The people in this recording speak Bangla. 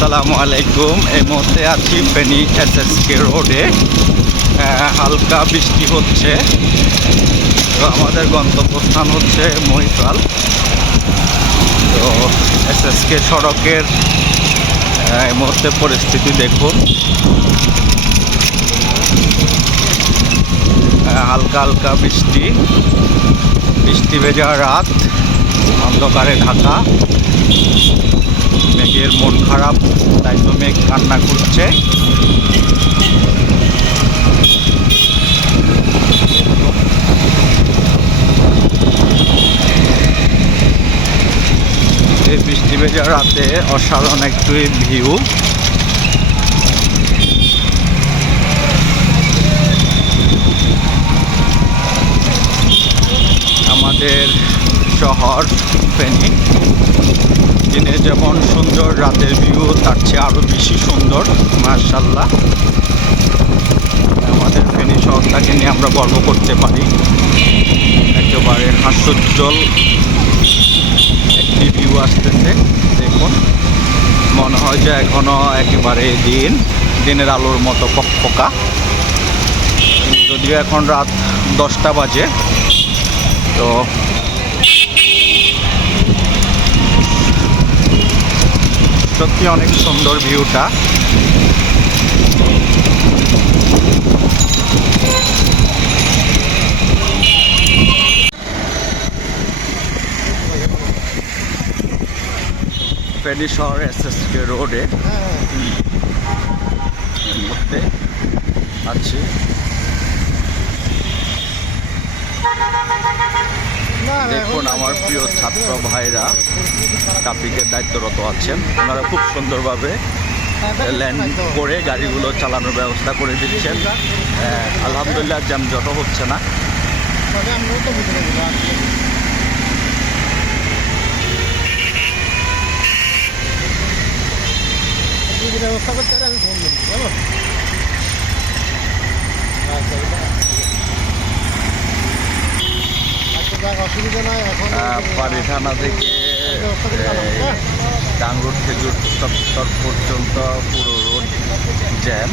আসসালামু আলাইকুম। এই মুহূর্তে আছি ফেনী এসএসকে রোডে। আহ, হালকা বৃষ্টি হচ্ছে। তো আমাদের গন্তব্যস্থান হচ্ছে মহিপাল। তো এসএসকে সড়কের আহ, এই মুহূর্তে পরিস্থিতি দেখুন। হালকা হালকা বৃষ্টি। বৃষ্টি ভেজা রাত অন্ধকারে ঢাকা। মেঘের মন খারাপ, তাই তো মেঘ কান্না করছে। এই বৃষ্টি ভেজা রাতে অসাধারণ একটু ভিউ। আমাদের শহর ফেনী। দিনে যেমন সুন্দর, রাতের ভিউ তার চেয়ে আরও বেশি সুন্দর মার্শাল্লাহ আমাদের ফেনী শহরটাকে নিয়ে আমরা গর্ব করতে পারি। একেবারে হাস্যোজ্জ্বল একটি ভিউ আসতেছে, দেখুন। মনে হয় যে এখনও একেবারে দিন, দিনের আলোর মতো পকপকা। যদিও এখন রাত দশটা বাজে, তো সত্যি অনেক সুন্দর ভিউটা। ফেনী শহর এসএসকে রোডে এই মুহূর্তে আছি। দেখুন আমার প্রিয় ছাত্র ভাইরা ট্রাফিকের দায়িত্বরত আছেন। ওনারা খুব সুন্দরভাবে ল্যান্ড করে গাড়িগুলো চালানোর ব্যবস্থা করে দিচ্ছেন। আহ, আলহামদুলিল্লাহ যানজট হচ্ছে না। ব্যবস্থা করতে আমি ফোন আচ্ছা পাড়ি থানা থেকে টাঙ্গুর খেজুর চত্বর পর্যন্ত পুরো রোড জ্যাম।